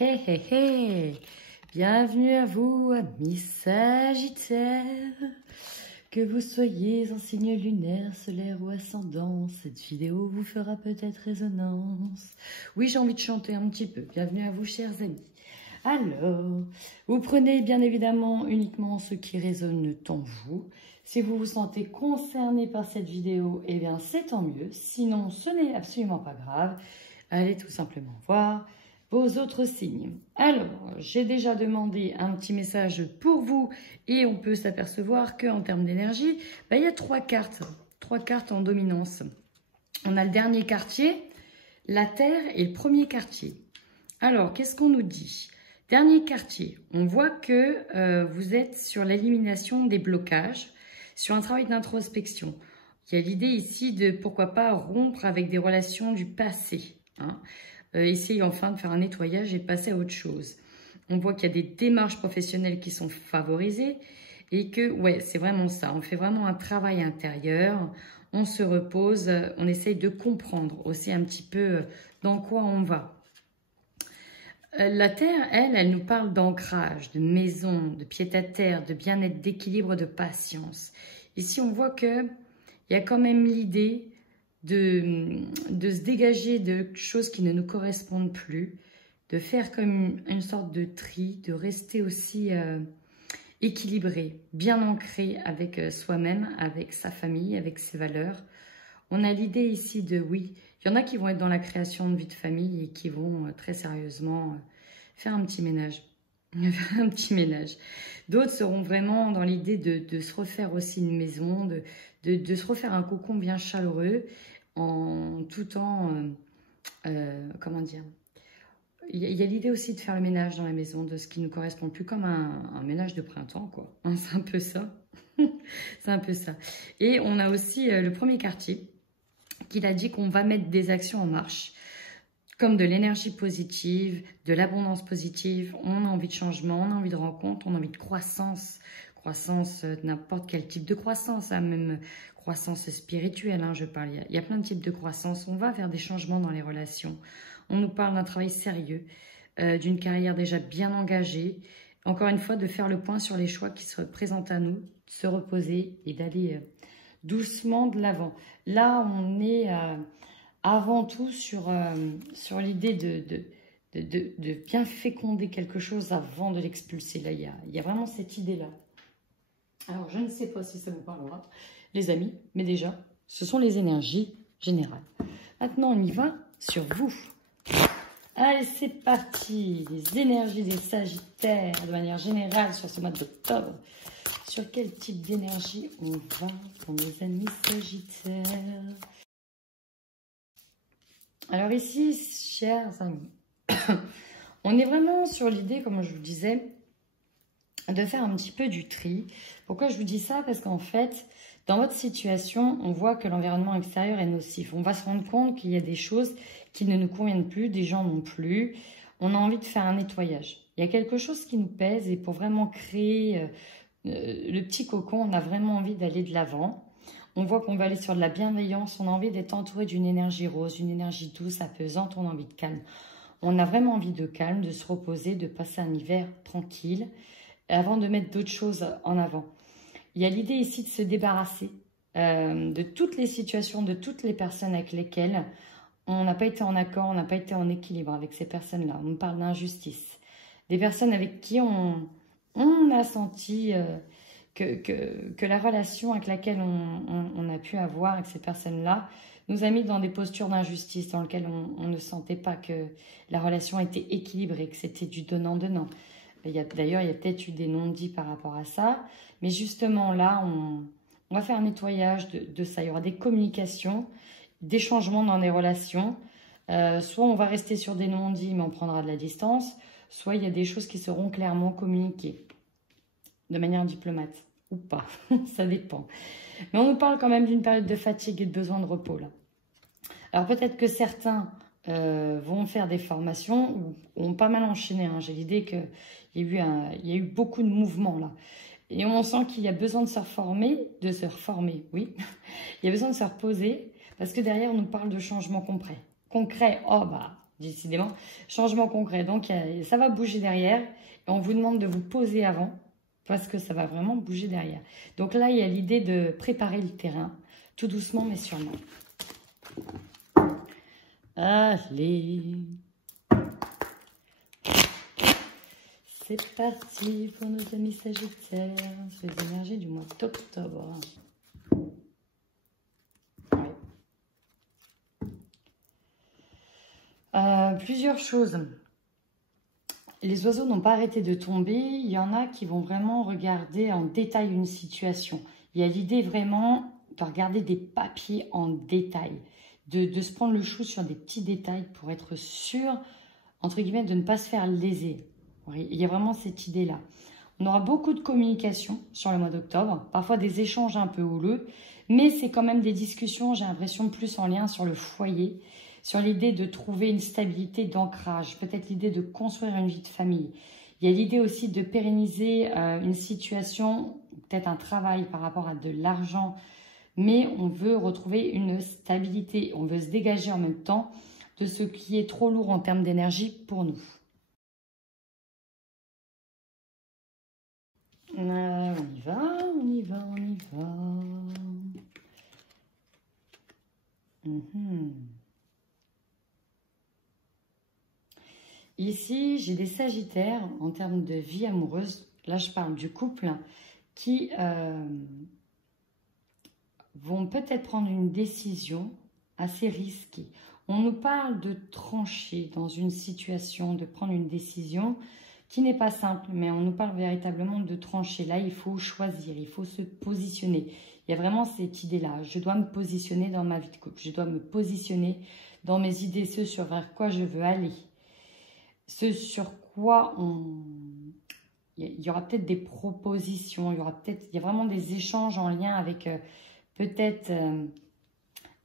hé, hé, hé. Bienvenue à vous, amis Sagittaires. Que vous soyez en signe lunaire, solaire ou ascendant, cette vidéo vous fera peut-être résonance. Oui, j'ai envie de chanter un petit peu. Bienvenue à vous, chers amis. Alors, vous prenez bien évidemment uniquement ce qui résonne en vous. Si vous vous sentez concerné par cette vidéo, eh bien c'est tant mieux. Sinon, ce n'est absolument pas grave. Allez tout simplement voir vos autres signes. Alors, j'ai déjà demandé un petit message pour vous et on peut s'apercevoir qu'en termes d'énergie, il y a trois cartes en dominance. On a le dernier quartier, la Terre et le premier quartier. Alors, qu'est-ce qu'on nous dit ? Dernier quartier, on voit que vous êtes sur l'élimination des blocages, sur un travail d'introspection. Il y a l'idée ici de, pourquoi pas, rompre avec des relations du passé. Hein. Essayez enfin de faire un nettoyage et de passer à autre chose. On voit qu'il y a des démarches professionnelles qui sont favorisées et que, ouais, c'est vraiment ça. On fait vraiment un travail intérieur, on se repose, on essaye de comprendre aussi un petit peu dans quoi on va. La Terre, elle nous parle d'ancrage, de maison, de pied-à-terre, de bien-être, d'équilibre, de patience. Ici, on voit qu'il y a quand même l'idée de se dégager de choses qui ne nous correspondent plus, de faire comme une sorte de tri, de rester aussi équilibré, bien ancré avec soi-même, avec sa famille, avec ses valeurs. On a l'idée ici de, oui, il y en a qui vont être dans la création de vie de famille et qui vont très sérieusement faire un petit ménage. Un petit ménage. D'autres seront vraiment dans l'idée de se refaire aussi une maison, de se refaire un cocon bien chaleureux, tout en comment dire, il y a l'idée aussi de faire le ménage dans la maison, de ce qui ne correspond plus, comme un ménage de printemps, quoi. Hein, c'est un peu ça. C'est un peu ça. Et on a aussi le premier quartier, qui a dit qu'on va mettre des actions en marche, comme de l'énergie positive, de l'abondance positive. On a envie de changement, on a envie de rencontre, on a envie de croissance. Croissance, n'importe quel type de croissance, hein, même croissance spirituelle, hein, je parle. Il y a plein de types de croissance. On va vers des changements dans les relations. On nous parle d'un travail sérieux, d'une carrière déjà bien engagée. Encore une fois, de faire le point sur les choix qui se présentent à nous, de se reposer et d'aller doucement de l'avant. Là, on est avant tout sur l'idée de bien féconder quelque chose avant de l'expulser. Là, il y a vraiment cette idée-là. Alors, je ne sais pas si ça vous parlera, les amis, mais déjà, ce sont les énergies générales. Maintenant, on y va sur vous. Allez, c'est parti. Les énergies des Sagittaires, de manière générale, sur ce mois d'octobre. Sur quel type d'énergie on va pour mes amis Sagittaires? Alors ici, chers amis, on est vraiment sur l'idée, comme je vous disais, de faire un petit peu du tri. Pourquoi je vous dis ça? Parce qu'en fait, dans votre situation, on voit que l'environnement extérieur est nocif. On va se rendre compte qu'il y a des choses qui ne nous conviennent plus, des gens non plus. On a envie de faire un nettoyage. Il y a quelque chose qui nous pèse et pour vraiment créer le petit cocon, on a vraiment envie d'aller de l'avant. On voit qu'on va aller sur de la bienveillance. On a envie d'être entouré d'une énergie rose, d'une énergie douce, apaisante. On a envie de calme. On a vraiment envie de calme, de se reposer, de passer un hiver tranquille avant de mettre d'autres choses en avant. Il y a l'idée ici de se débarrasser de toutes les situations, de toutes les personnes avec lesquelles on n'a pas été en accord, on n'a pas été en équilibre avec ces personnes-là. On parle d'injustice. Des personnes avec qui on a senti que la relation avec laquelle on a pu avoir avec ces personnes-là nous a mis dans des postures d'injustice dans lesquelles on ne sentait pas que la relation était équilibrée, que c'était du donnant-donnant. D'ailleurs, il y a peut-être eu des non-dits par rapport à ça. Mais justement, là, on va faire un nettoyage de ça. Il y aura des communications, des changements dans les relations. Soit on va rester sur des non-dits, mais on prendra de la distance. Soit il y a des choses qui seront clairement communiquées de manière diplomate. Ou pas, ça dépend. Mais on nous parle quand même d'une période de fatigue et de besoin de repos, là. Alors peut-être que certains vont faire des formations ou ont pas mal enchaîné. Hein. J'ai l'idée qu'il y a eu beaucoup de mouvements là. Et on sent qu'il y a besoin de se reformer, oui. Il y a besoin de se reposer parce que derrière on nous parle de changements concrets. Oh bah, décidément. Changement concret. Donc, ça va bouger derrière. Et on vous demande de vous poser avant parce que ça va vraiment bouger derrière. Donc là, il y a l'idée de préparer le terrain, tout doucement mais sûrement. Allez, c'est parti pour nos amis Sagittaires, sur les énergies du mois d'octobre. Plusieurs choses. Les oiseaux n'ont pas arrêté de tomber. Il y en a qui vont vraiment regarder en détail une situation. Il y a l'idée vraiment de regarder des papiers en détail, de se prendre le chou sur des petits détails pour être sûr, entre guillemets, de ne pas se faire léser. Oui, il y a vraiment cette idée-là. On aura beaucoup de communication sur le mois d'octobre, parfois des échanges un peu houleux, mais c'est quand même des discussions, j'ai l'impression, plus en lien sur le foyer, sur l'idée de trouver une stabilité d'ancrage, peut-être l'idée de construire une vie de famille. Il y a l'idée aussi de pérenniser une situation, peut-être un travail par rapport à de l'argent, mais on veut retrouver une stabilité, on veut se dégager en même temps de ce qui est trop lourd en termes d'énergie pour nous. On y va, on y va, on y va. Ici, j'ai des Sagittaires en termes de vie amoureuse. Là, je parle du couple qui vont peut-être prendre une décision assez risquée. On nous parle de trancher dans une situation, de prendre une décision qui n'est pas simple, mais on nous parle véritablement de trancher. Là, il faut choisir, il faut se positionner. Il y a vraiment cette idée-là. Je dois me positionner dans ma vie de couple. Je dois me positionner dans mes idées, ce sur vers quoi je veux aller. Ce sur quoi il y aura peut-être des propositions, il y a vraiment des échanges en lien avec peut-être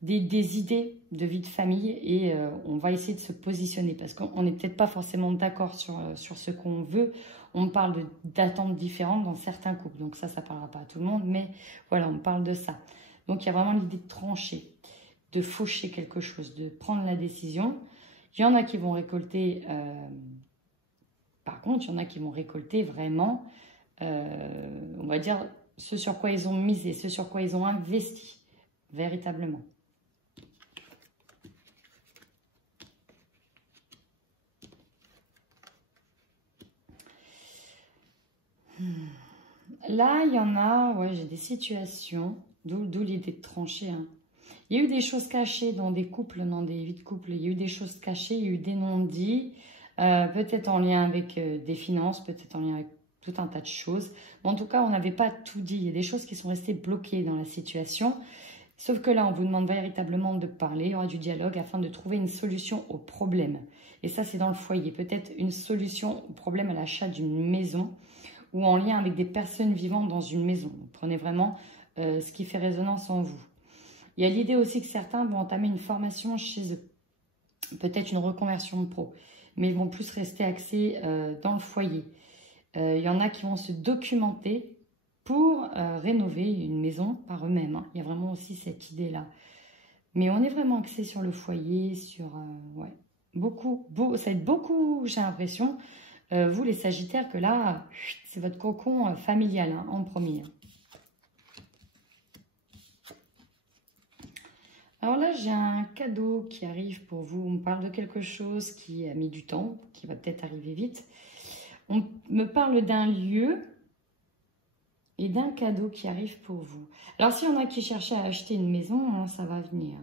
des idées de vie de famille et on va essayer de se positionner parce qu'on n'est peut-être pas forcément d'accord sur ce qu'on veut. On parle d'attentes différentes dans certains couples, donc ça parlera pas à tout le monde, mais voilà, on parle de ça. Donc il y a vraiment l'idée de trancher, de faucher quelque chose, de prendre la décision. Il y en a qui vont récolter, par contre, il y en a qui vont récolter vraiment, on va dire, ce sur quoi ils ont misé, ce sur quoi ils ont investi, véritablement. Là, il y en a, ouais, j'ai des situations, d'où l'idée de trancher. Hein. Il y a eu des choses cachées dans des couples, dans des vies de couple. Il y a eu des choses cachées, il y a eu des non-dits, peut-être en lien avec des finances, peut-être en lien avec tout un tas de choses. Mais en tout cas, on n'avait pas tout dit. Il y a des choses qui sont restées bloquées dans la situation. Sauf que là, on vous demande véritablement de parler, il y aura du dialogue afin de trouver une solution au problème. Et ça, c'est dans le foyer. Peut-être une solution au problème à l'achat d'une maison ou en lien avec des personnes vivant dans une maison. Donc, prenez vraiment ce qui fait résonance en vous. Il y a l'idée aussi que certains vont entamer une formation chez eux. Peut-être une reconversion pro. Mais ils vont plus rester axés dans le foyer. Il y en a qui vont se documenter pour rénover une maison par eux-mêmes. Hein. Il y a vraiment aussi cette idée-là. Mais on est vraiment axé sur le foyer, sur... ouais, ça va être beaucoup, j'ai l'impression, vous les Sagittaires, que là, c'est votre cocon familial hein, en premier. Alors là, j'ai un cadeau qui arrive pour vous. On me parle de quelque chose qui a mis du temps, qui va peut-être arriver vite. On me parle d'un lieu et d'un cadeau qui arrive pour vous. Alors, s'il y en a qui cherchaient à acheter une maison, hein, ça va venir.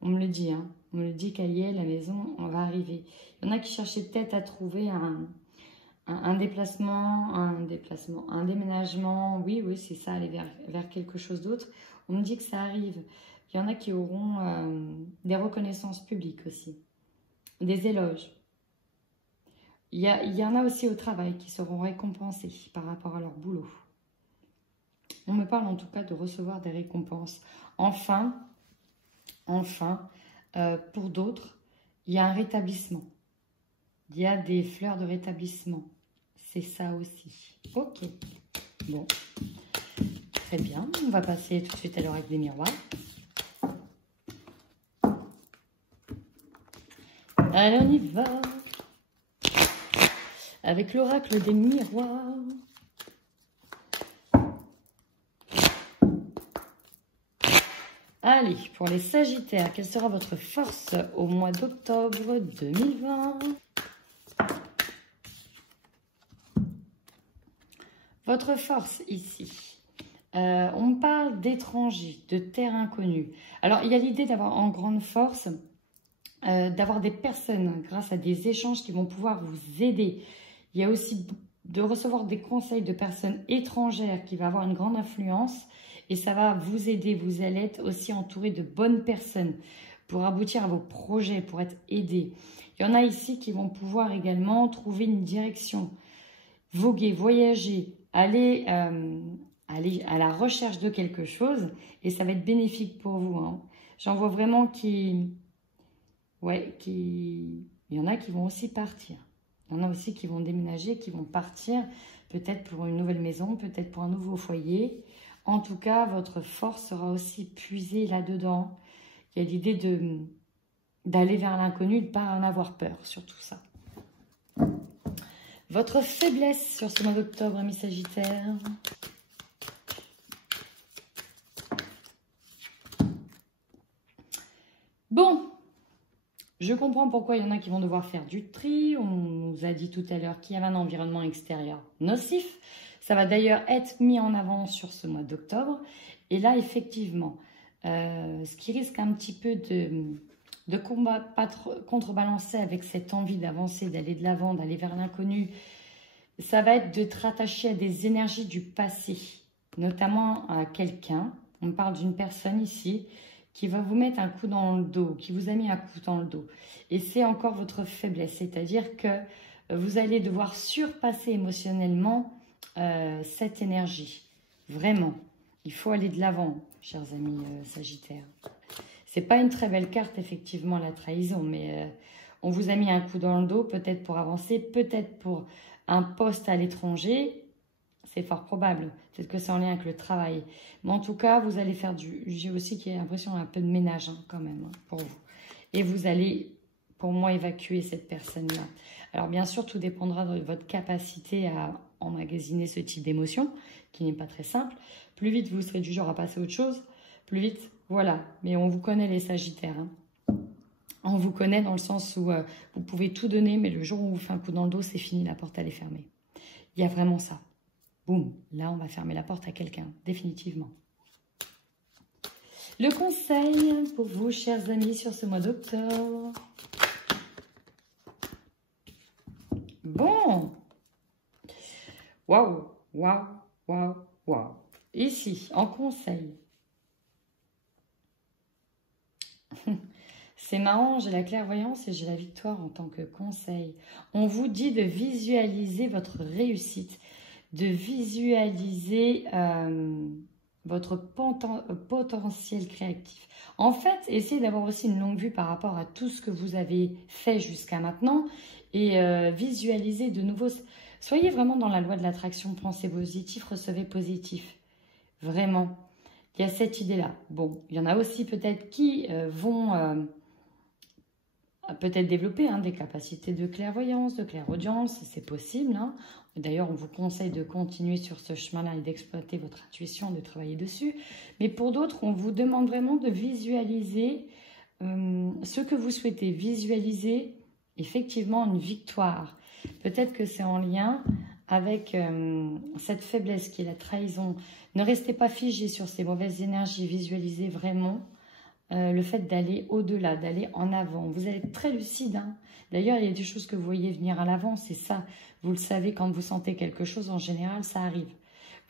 On me le dit, hein. On me le dit qu'elle y est, la maison, on va arriver. Il y en a qui cherchaient peut-être à trouver un déplacement, un déménagement. Oui, c'est ça, aller vers quelque chose d'autre. On me dit que ça arrive. Il y en a qui auront des reconnaissances publiques aussi, des éloges. Il y en a aussi au travail qui seront récompensés par rapport à leur boulot. On me parle en tout cas de recevoir des récompenses. Enfin, pour d'autres, il y a un rétablissement. Il y a des fleurs de rétablissement. C'est ça aussi. Ok. Bon. Très bien. On va passer tout de suite à l'oracle des miroirs. Allez, on y va. Avec l'oracle des miroirs. Allez, pour les Sagittaires, quelle sera votre force au mois d'octobre 2020? Votre force ici. On parle d'étrangers, de terres inconnues. Alors, il y a l'idée d'avoir en grande force, d'avoir des personnes, grâce à des échanges qui vont pouvoir vous aider. Il y a aussi de recevoir des conseils de personnes étrangères qui vont avoir une grande influence. Et ça va vous aider, vous allez être aussi entouré de bonnes personnes pour aboutir à vos projets, pour être aidé. Il y en a ici qui vont pouvoir également trouver une direction, voguer, voyager, aller à la recherche de quelque chose et ça va être bénéfique pour vous. Hein. J'en vois vraiment il y en a qui vont aussi partir. Il y en a aussi qui vont déménager, qui vont partir peut-être pour une nouvelle maison, peut-être pour un nouveau foyer. En tout cas, votre force sera aussi puisée là-dedans. Il y a l'idée d'aller vers l'inconnu, de ne pas en avoir peur sur tout ça. Votre faiblesse sur ce mois d'octobre, amis Sagittaires. Bon, je comprends pourquoi il y en a qui vont devoir faire du tri. On nous a dit tout à l'heure qu'il y avait un environnement extérieur nocif. Ça va d'ailleurs être mis en avant sur ce mois d'octobre. Et là, effectivement, ce qui risque un petit peu de contrebalancer avec cette envie d'avancer, d'aller de l'avant, d'aller vers l'inconnu, ça va être de te rattacher à des énergies du passé, notamment à quelqu'un. On parle d'une personne ici qui va vous mettre un coup dans le dos, qui vous a mis un coup dans le dos. Et c'est encore votre faiblesse, c'est-à-dire que vous allez devoir surpasser émotionnellement cette énergie. Vraiment, il faut aller de l'avant, chers amis Sagittaires. C'est pas une très belle carte, effectivement, la trahison, mais on vous a mis un coup dans le dos, peut-être pour avancer, peut-être pour un poste à l'étranger. C'est fort probable. Peut-être que c'est en lien avec le travail. Mais en tout cas, vous allez faire j'ai aussi qui ai l'impression un peu de ménage hein, quand même hein, pour vous. Et vous allez, pour moi, évacuer cette personne-là. Alors bien sûr, tout dépendra de votre capacité à emmagasiner ce type d'émotion, qui n'est pas très simple. Plus vite vous serez du genre à passer à autre chose, plus vite, voilà. Mais on vous connaît les Sagittaires. Hein. On vous connaît dans le sens où vous pouvez tout donner, mais le jour où on vous fait un coup dans le dos, c'est fini, la porte elle est fermée. Il y a vraiment ça. Boum, là on va fermer la porte à quelqu'un, définitivement. Le conseil pour vous, chers amis, sur ce mois d'octobre. Bon. Waouh, waouh, waouh, waouh. Ici, en conseil. C'est marrant, j'ai la clairvoyance et j'ai la victoire en tant que conseil. On vous dit de visualiser votre réussite, de visualiser votre potentiel créatif. En fait, essayez d'avoir aussi une longue vue par rapport à tout ce que vous avez fait jusqu'à maintenant et visualisez de nouveau. Soyez vraiment dans la loi de l'attraction, pensez positif, recevez positif. Vraiment, il y a cette idée-là. Bon, il y en a aussi peut-être qui vont peut-être développer hein, des capacités de clairvoyance, de clairaudience, c'est possible. Hein. D'ailleurs, on vous conseille de continuer sur ce chemin-là et d'exploiter votre intuition, de travailler dessus. Mais pour d'autres, on vous demande vraiment de visualiser ce que vous souhaitez. Visualiser effectivement une victoire. Peut-être que c'est en lien avec cette faiblesse qui est la trahison. Ne restez pas figé sur ces mauvaises énergies. Visualisez vraiment le fait d'aller au-delà, d'aller en avant. Vous allez être très lucide. Hein. D'ailleurs, il y a des choses que vous voyez venir à l'avant, c'est ça. Vous le savez, quand vous sentez quelque chose, en général, ça arrive.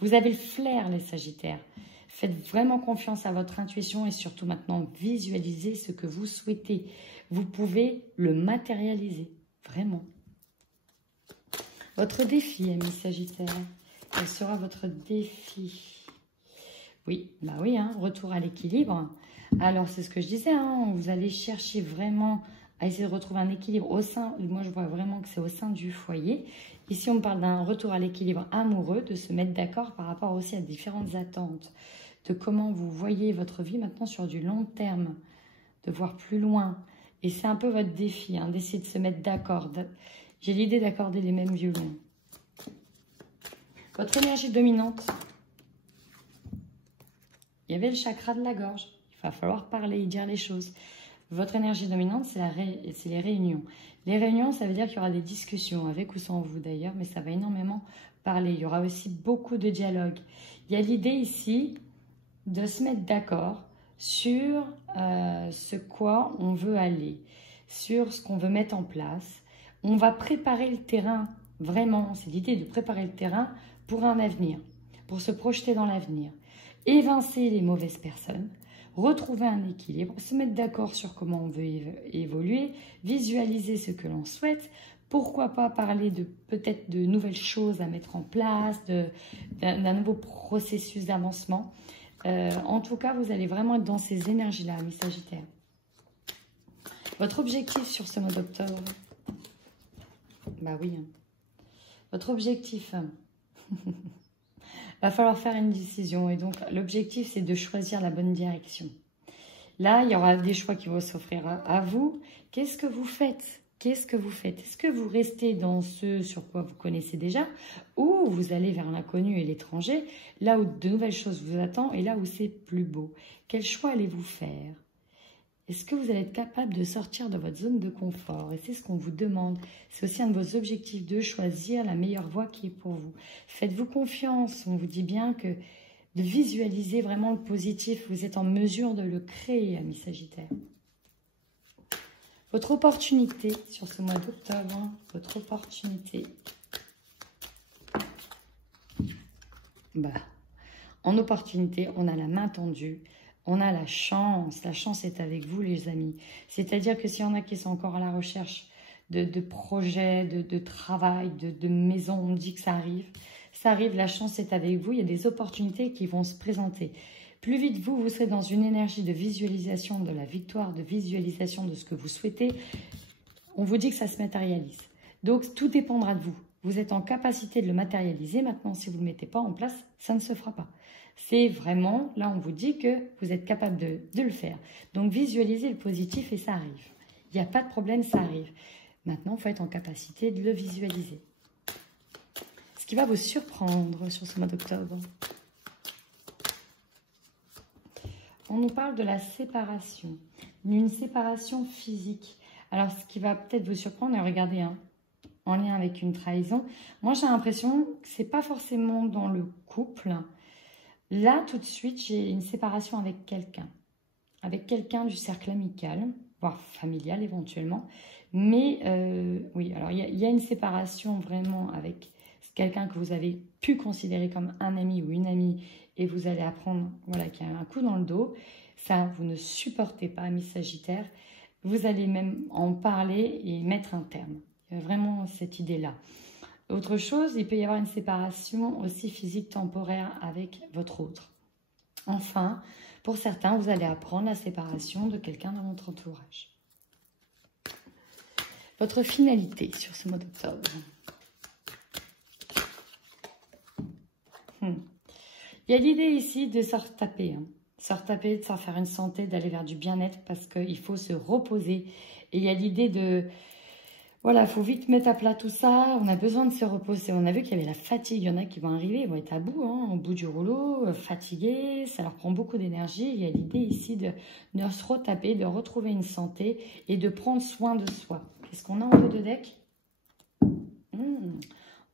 Vous avez le flair, les Sagittaires. Faites vraiment confiance à votre intuition et surtout maintenant, visualisez ce que vous souhaitez. Vous pouvez le matérialiser, vraiment. Votre défi, amis Sagittaires, quel sera votre défi? Oui, bah oui, hein, retour à l'équilibre. Alors, c'est ce que je disais, hein, vous allez chercher vraiment à essayer de retrouver un équilibre au sein, moi je vois vraiment que c'est au sein du foyer. Ici, on parle d'un retour à l'équilibre amoureux, de se mettre d'accord par rapport aussi à différentes attentes, de comment vous voyez votre vie maintenant sur du long terme, de voir plus loin. Et c'est un peu votre défi, hein, d'essayer de se mettre d'accord. J'ai l'idée d'accorder les mêmes violons. Votre énergie dominante. Il y avait le chakra de la gorge. Il va falloir parler et dire les choses. Votre énergie dominante, c'est les réunions. Les réunions, ça veut dire qu'il y aura des discussions, avec ou sans vous d'ailleurs, mais ça va énormément parler. Il y aura aussi beaucoup de dialogue. Il y a l'idée ici de se mettre d'accord sur ce quoi on veut aller, sur ce qu'on veut mettre en place. On va préparer le terrain, vraiment, c'est l'idée de préparer le terrain pour un avenir, pour se projeter dans l'avenir, évincer les mauvaises personnes, retrouver un équilibre, se mettre d'accord sur comment on veut évoluer, visualiser ce que l'on souhaite, pourquoi pas parler de peut-être de nouvelles choses à mettre en place, d'un nouveau processus d'avancement. En tout cas, vous allez vraiment être dans ces énergies-là, mes Sagittaires. Votre objectif sur ce mois d'octobre, bah oui, hein. Votre objectif, va falloir faire une décision. Et donc, l'objectif, c'est de choisir la bonne direction. Là, il y aura des choix qui vont s'offrir à vous. Qu'est-ce que vous faites? Qu'est-ce que vous faites? Est-ce que vous restez dans ce sur quoi vous connaissez déjà, ou vous allez vers l'inconnu et l'étranger, là où de nouvelles choses vous attendent et là où c'est plus beau? Quel choix allez-vous faire? Est-ce que vous allez être capable de sortir de votre zone de confort? Et c'est ce qu'on vous demande. C'est aussi un de vos objectifs, de choisir la meilleure voie qui est pour vous. Faites-vous confiance. On vous dit bien que de visualiser vraiment le positif, vous êtes en mesure de le créer, amis Sagittaires. Votre opportunité sur ce mois d'octobre, votre opportunité. En opportunité, on a la main tendue. On a la chance est avec vous les amis. C'est-à-dire que s'il y en a qui sont encore à la recherche de projets, de travail, de maison, on dit que ça arrive, la chance est avec vous, il y a des opportunités qui vont se présenter. Plus vite vous serez dans une énergie de visualisation de la victoire, de visualisation de ce que vous souhaitez, on vous dit que ça se matérialise. Donc tout dépendra de vous. Vous êtes en capacité de le matérialiser. Maintenant, si vous ne le mettez pas en place, ça ne se fera pas. C'est vraiment, là on vous dit que vous êtes capable de le faire. Donc visualisez le positif et ça arrive. Il n'y a pas de problème, ça arrive. Maintenant, il faut être en capacité de le visualiser. Ce qui va vous surprendre sur ce mois d'octobre. On nous parle de la séparation, d'une séparation physique. Alors ce qui va peut-être vous surprendre, et regardez, hein, en lien avec une trahison, moi j'ai l'impression que ce n'est pas forcément dans le couple. Là, tout de suite, j'ai une séparation avec quelqu'un du cercle amical, voire familial éventuellement. Mais oui, alors il y a une séparation vraiment avec quelqu'un que vous avez pu considérer comme un ami ou une amie et vous allez apprendre voilà, qu'il y a un coup dans le dos. Ça, vous ne supportez pas, amis Sagittaires. Vous allez même en parler et mettre un terme. Il y a vraiment cette idée-là. Autre chose, il peut y avoir une séparation aussi physique temporaire avec votre autre. Enfin, pour certains, vous allez apprendre la séparation de quelqu'un dans votre entourage. Votre finalité sur ce mois d'octobre. Il y a l'idée ici de se retaper. Se retaper, de s'en faire une santé, d'aller vers du bien-être parce qu'il faut se reposer. Et il y a l'idée de... Voilà, il faut vite mettre à plat tout ça. On a besoin de se reposer. On a vu qu'il y avait la fatigue. Il y en a qui vont arriver, ils vont être à bout, au bout du rouleau, fatigués. Ça leur prend beaucoup d'énergie. Il y a l'idée ici de se retaper, de retrouver une santé et de prendre soin de soi. Qu'est-ce qu'on a en haut de deck?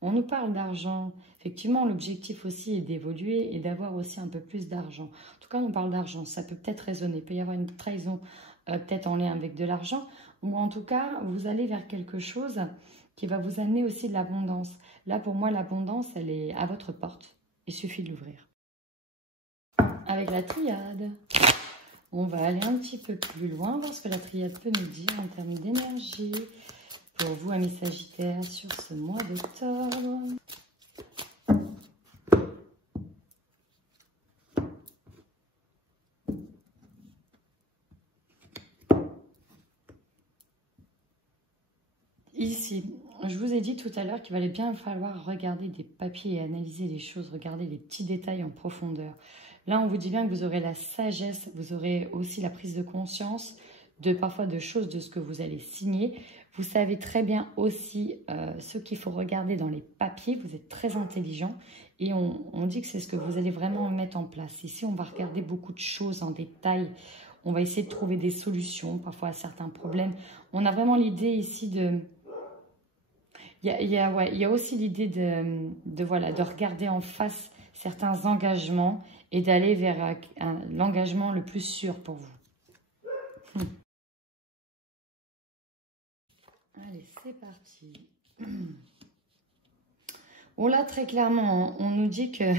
On nous parle d'argent. Effectivement, l'objectif aussi est d'évoluer et d'avoir aussi un peu plus d'argent. En tout cas, on parle d'argent. Ça peut peut-être résonner. Il peut y avoir une trahison peut-être en lien avec de l'argent. Ou en tout cas, vous allez vers quelque chose qui va vous amener aussi de l'abondance. Là, pour moi, l'abondance, elle est à votre porte. Il suffit de l'ouvrir. Avec la triade, on va aller un petit peu plus loin, voir ce que la triade peut nous dire en termes d'énergie. Pour vous, amis Sagittaires, sur ce mois d'octobre. Ici, je vous ai dit tout à l'heure qu'il allait bien falloir regarder des papiers et analyser les choses, regarder les petits détails en profondeur. Là, on vous dit bien que vous aurez la sagesse, vous aurez aussi la prise de conscience parfois de choses de ce que vous allez signer. Vous savez très bien aussi ce qu'il faut regarder dans les papiers. Vous êtes très intelligent et on dit que c'est ce que vous allez vraiment mettre en place. Ici, on va regarder beaucoup de choses en détail. On va essayer de trouver des solutions parfois à certains problèmes. On a vraiment l'idée ici de... Il y a aussi l'idée de regarder en face certains engagements et d'aller vers l'engagement le plus sûr pour vous. Allez, c'est parti. Bon, là, très clairement, on nous dit que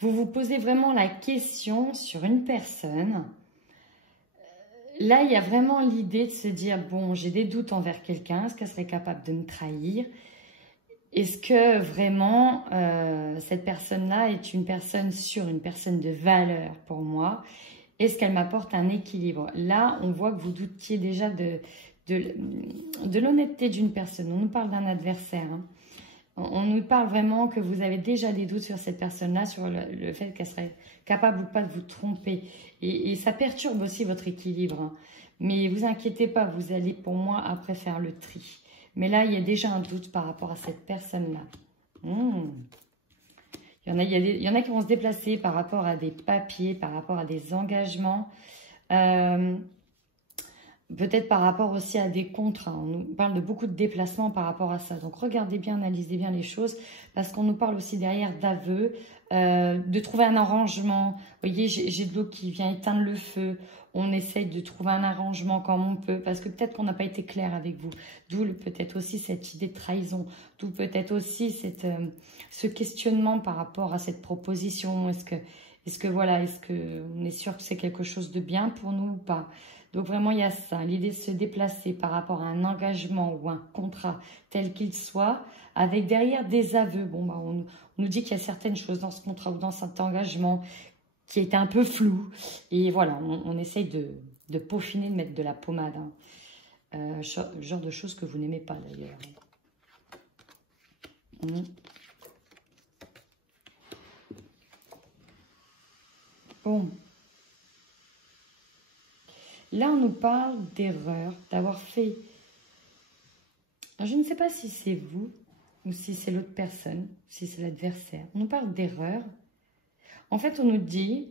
vous vous posez vraiment la question sur une personne. Là, il y a vraiment l'idée de se dire, bon, j'ai des doutes envers quelqu'un. Est-ce qu'elle serait capable de me trahir? Est-ce que vraiment cette personne-là est une personne sûre, une personne de valeur pour moi? Est-ce qu'elle m'apporte un équilibre? Là, on voit que vous doutiez déjà de l'honnêteté d'une personne. On nous parle d'un adversaire. Hein. On nous parle vraiment que vous avez déjà des doutes sur cette personne-là, sur le fait qu'elle serait capable ou pas de vous tromper. Et ça perturbe aussi votre équilibre. Hein. Mais vous inquiétez pas, vous allez pour moi après faire le tri. Mais là, il y a déjà un doute par rapport à cette personne-là. Il y en a qui vont se déplacer par rapport à des papiers, par rapport à des engagements. Peut-être par rapport aussi à des contrats. On nous parle de beaucoup de déplacements par rapport à ça. Donc, regardez bien, analysez bien les choses. Parce qu'on nous parle aussi derrière d'aveux, de trouver un arrangement. Vous voyez, j'ai de l'eau qui vient éteindre le feu. On essaye de trouver un arrangement comme on peut. Parce que peut-être qu'on n'a pas été clair avec vous. D'où peut-être aussi cette idée de trahison. D'où peut-être aussi ce questionnement par rapport à cette proposition. Est-ce qu'on est sûr que c'est quelque chose de bien pour nous ou pas? Donc vraiment, il y a ça, l'idée de se déplacer par rapport à un engagement ou un contrat tel qu'il soit, avec derrière des aveux. Bon, bah, on nous dit qu'il y a certaines choses dans ce contrat ou dans cet engagement qui est un peu flou. Et voilà, on essaye de peaufiner, de mettre de la pommade. Hein. Genre de choses que vous n'aimez pas d'ailleurs. Bon. Là, on nous parle d'erreur, d'avoir fait... Je ne sais pas si c'est vous ou si c'est l'autre personne, si c'est l'adversaire. On nous parle d'erreur. En fait, on nous dit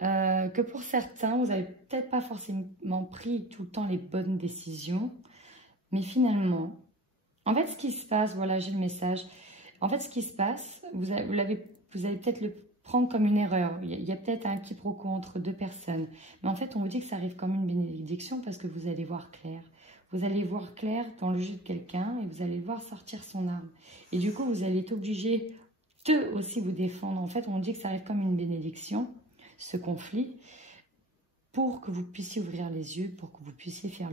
que pour certains, vous n'avez peut-être pas forcément pris tout le temps les bonnes décisions. Mais finalement, en fait, ce qui se passe, voilà, j'ai le message. En fait, ce qui se passe, vous allez peut-être le prendre comme une erreur. Il y a peut-être un quiproquo entre deux personnes. Mais en fait, on vous dit que ça arrive comme une bénédiction parce que vous allez voir clair. Vous allez voir clair dans le jeu de quelqu'un et vous allez voir sortir son arme. Et du coup, vous allez être obligé de aussi vous défendre. En fait, on dit que ça arrive comme une bénédiction, ce conflit, pour que vous puissiez ouvrir les yeux, pour que vous puissiez faire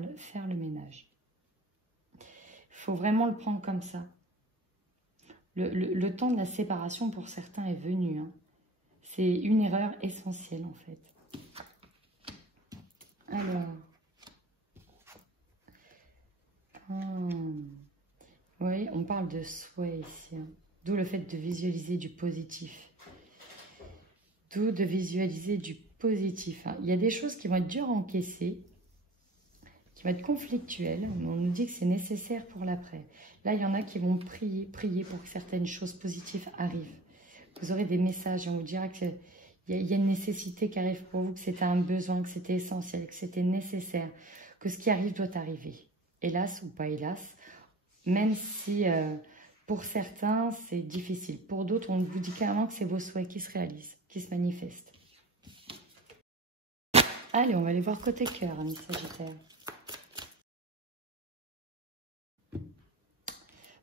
le ménage. Il faut vraiment le prendre comme ça. Le temps de la séparation, pour certains, est venu. Hein. C'est une erreur essentielle, en fait. Alors. Oui, on parle de souhait ici. Hein. D'où le fait de visualiser du positif. D'où de visualiser du positif. Hein. Il y a des choses qui vont être dures à encaisser, qui vont être conflictuelles. On nous dit que c'est nécessaire pour l'après. Là, il y en a qui vont prier pour que certaines choses positives arrivent. Vous aurez des messages, on vous dira qu'il y a une nécessité qui arrive pour vous, que c'était un besoin, que c'était essentiel, que c'était nécessaire, que ce qui arrive doit arriver. Hélas ou pas hélas, même si pour certains c'est difficile. Pour d'autres, on vous dit carrément que c'est vos souhaits qui se réalisent, qui se manifestent. Allez, on va aller voir côté cœur, amis Sagittaire.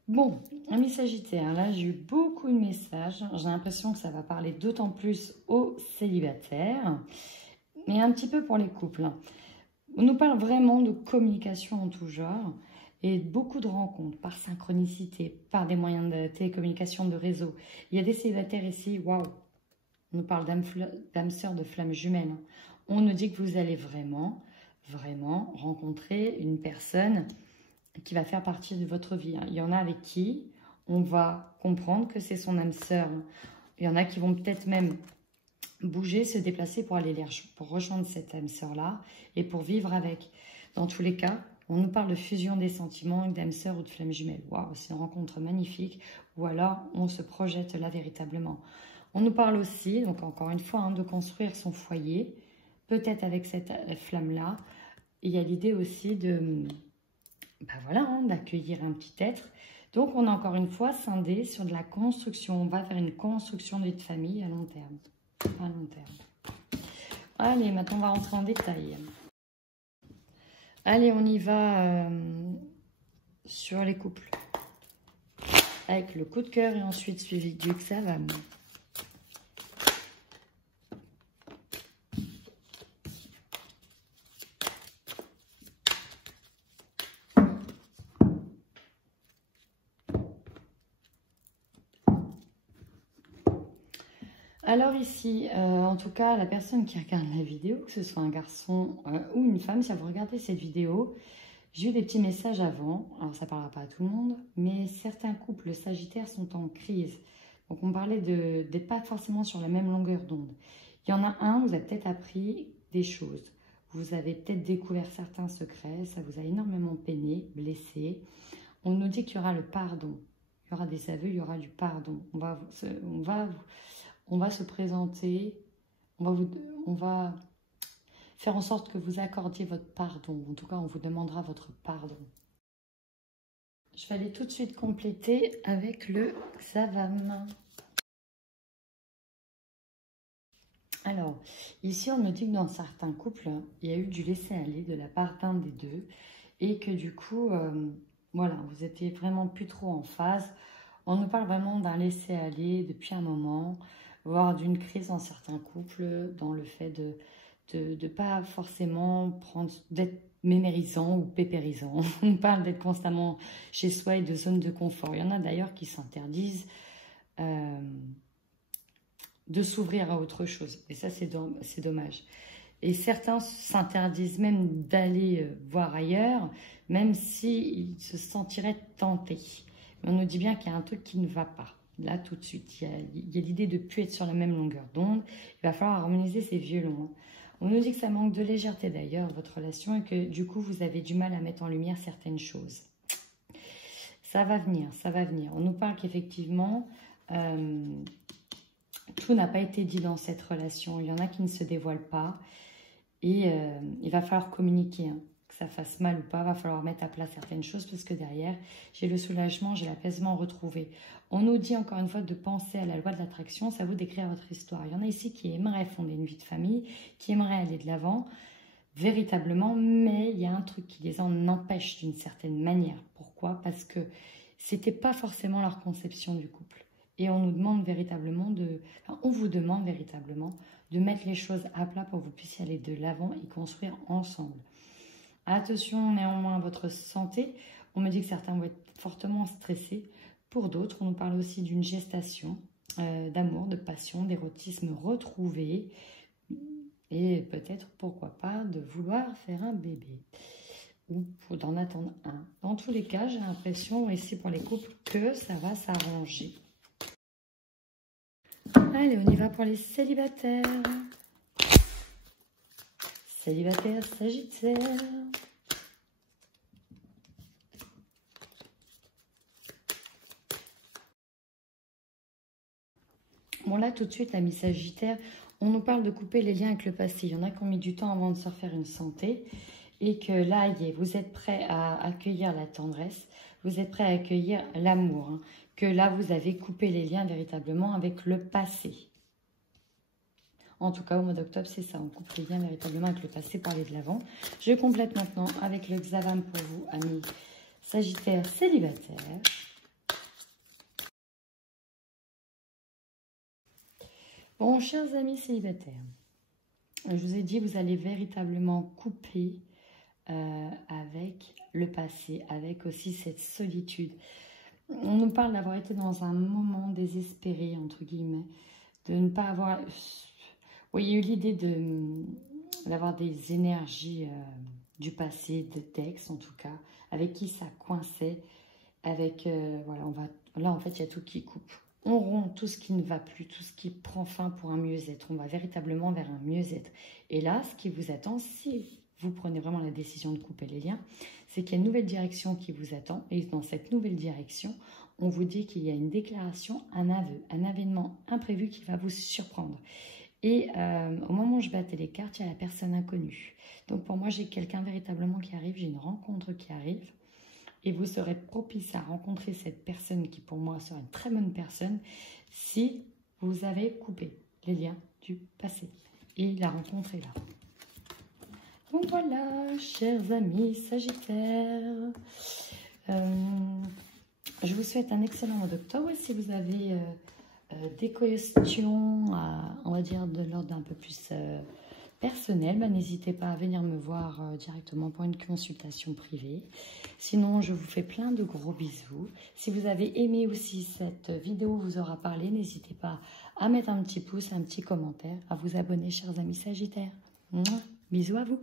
Bon, amis Sagittaire, là j'ai eu beaucoup de messages. J'ai l'impression que ça va parler d'autant plus aux célibataires, mais un petit peu pour les couples. On nous parle vraiment de communication en tout genre et beaucoup de rencontres par synchronicité, par des moyens de télécommunication, de réseau. Il y a des célibataires ici, waouh! On nous parle d'âme sœur, de flammes jumelles. On nous dit que vous allez vraiment rencontrer une personne qui va faire partie de votre vie. Il y en a avec qui on va comprendre que c'est son âme sœur. Il y en a qui vont peut-être même bouger, se déplacer pour aller pour rejoindre cette âme sœur-là et pour vivre avec. Dans tous les cas, on nous parle de fusion des sentiments, d'âme sœur ou de flamme jumelle. Waouh, c'est une rencontre magnifique. Ou alors, on se projette là véritablement. On nous parle aussi, donc encore une fois, de construire son foyer, peut-être avec cette flamme-là. Il y a l'idée aussi de, d'accueillir un petit être. Donc, on a encore une fois scindé sur de la construction. On va faire une construction de vie de famille à long terme. À long terme. Allez, maintenant, on va rentrer en détail. Allez, on y va sur les couples. Avec le coup de cœur et ensuite suivi du Xavam. Alors ici, en tout cas, la personne qui regarde la vidéo, que ce soit un garçon ou une femme, si vous regardez cette vidéo, j'ai eu des petits messages avant. Alors, ça ne parlera pas à tout le monde, mais certains couples sagittaires sont en crise. Donc, on parlait d'être pas forcément sur la même longueur d'onde. Il y en a un, vous avez peut-être appris des choses. Vous avez peut-être découvert certains secrets. Ça vous a énormément peiné, blessé. On nous dit qu'il y aura le pardon. Il y aura des aveux, il y aura du pardon. On va se présenter. On va faire en sorte que vous accordiez votre pardon. En tout cas, on vous demandera votre pardon. Je vais aller tout de suite compléter avec le Xavam. Alors, ici, on me dit que dans certains couples, il y a eu du laisser-aller de la part d'un des deux. Et que du coup, voilà, vous étiez vraiment plus trop en phase. On nous parle vraiment d'un laisser-aller depuis un moment, voire d'une crise dans certains couples, dans le fait de ne pas forcément d'être mémérisant ou pépérisant. On parle d'être constamment chez soi et de zone de confort. Il y en a d'ailleurs qui s'interdisent de s'ouvrir à autre chose. Et ça, c'est dommage. Et certains s'interdisent même d'aller voir ailleurs, même s'ils se sentiraient tentés. Mais on nous dit bien qu'il y a un truc qui ne va pas. Là, tout de suite, il y a l'idée de ne plus être sur la même longueur d'onde. Il va falloir harmoniser ces violons. On nous dit que ça manque de légèreté d'ailleurs, votre relation, et que du coup, vous avez du mal à mettre en lumière certaines choses. Ça va venir, ça va venir. On nous parle qu'effectivement, tout n'a pas été dit dans cette relation. Il y en a qui ne se dévoilent pas. Et il va falloir communiquer, hein. Que ça fasse mal ou pas, il va falloir mettre à plat certaines choses parce que derrière, j'ai le soulagement, j'ai l'apaisement retrouvé. On nous dit encore une fois de penser à la loi de l'attraction, c'est à vous d'écrire votre histoire. Il y en a ici qui aimeraient fonder une vie de famille, qui aimeraient aller de l'avant, véritablement, mais il y a un truc qui les en empêche d'une certaine manière. Pourquoi? Parce que c'était pas forcément leur conception du couple. Et on nous demande véritablement on vous demande véritablement de mettre les choses à plat pour que vous puissiez aller de l'avant et construire ensemble. Attention néanmoins à votre santé. On me dit que certains vont être fortement stressés. Pour d'autres, on nous parle aussi d'une gestation, d'amour, de passion, d'érotisme retrouvé. Et peut-être, pourquoi pas, de vouloir faire un bébé. Ou d'en attendre un. Dans tous les cas, j'ai l'impression, ici pour les couples, que ça va s'arranger. Allez, on y va pour les célibataires. Célibataire, Sagittaire. Bon là, tout de suite, l'ami Sagittaire, on nous parle de couper les liens avec le passé. Il y en a qui ont mis du temps avant de se refaire une santé. Et que là, vous êtes prêt à accueillir la tendresse. Vous êtes prêt à accueillir l'amour. Hein, que là, vous avez coupé les liens véritablement avec le passé. En tout cas, au mois d'octobre, c'est ça. On coupe les liens véritablement avec le passé pour aller de l'avant. Je complète maintenant avec le Xavam pour vous, amis Sagittaire célibataires. Bon, chers amis célibataires, je vous ai dit, vous allez véritablement couper avec le passé, avec aussi cette solitude. On nous parle d'avoir été dans un moment désespéré, entre guillemets, de ne pas avoir... Oui, il y a eu l'idée d'avoir des énergies du passé, de texte en tout cas, avec qui ça coinçait, avec, voilà, là en fait il y a tout qui coupe. On rompt tout ce qui ne va plus, tout ce qui prend fin pour un mieux-être. On va véritablement vers un mieux-être. Et là, ce qui vous attend, si vous prenez vraiment la décision de couper les liens, c'est qu'il y a une nouvelle direction qui vous attend. Et dans cette nouvelle direction, on vous dit qu'il y a une déclaration, un aveu, un événement imprévu qui va vous surprendre. Et au moment où je battais les cartes, il y a la personne inconnue. Donc pour moi, j'ai quelqu'un véritablement qui arrive, j'ai une rencontre qui arrive. Et vous serez propice à rencontrer cette personne qui pour moi sera une très bonne personne si vous avez coupé les liens du passé. Et la rencontre est là. Donc voilà, chers amis Sagittaires. Je vous souhaite un excellent mois d'octobre. Et si vous avez des questions, on va dire de l'ordre d'un peu plus personnel, n'hésitez pas à venir me voir directement pour une consultation privée. Sinon, je vous fais plein de gros bisous. Si vous avez aimé aussi cette vidéo, vous aura parlé, n'hésitez pas à mettre un petit pouce, un petit commentaire, à vous abonner, chers amis Sagittaires. Mouah, bisous à vous.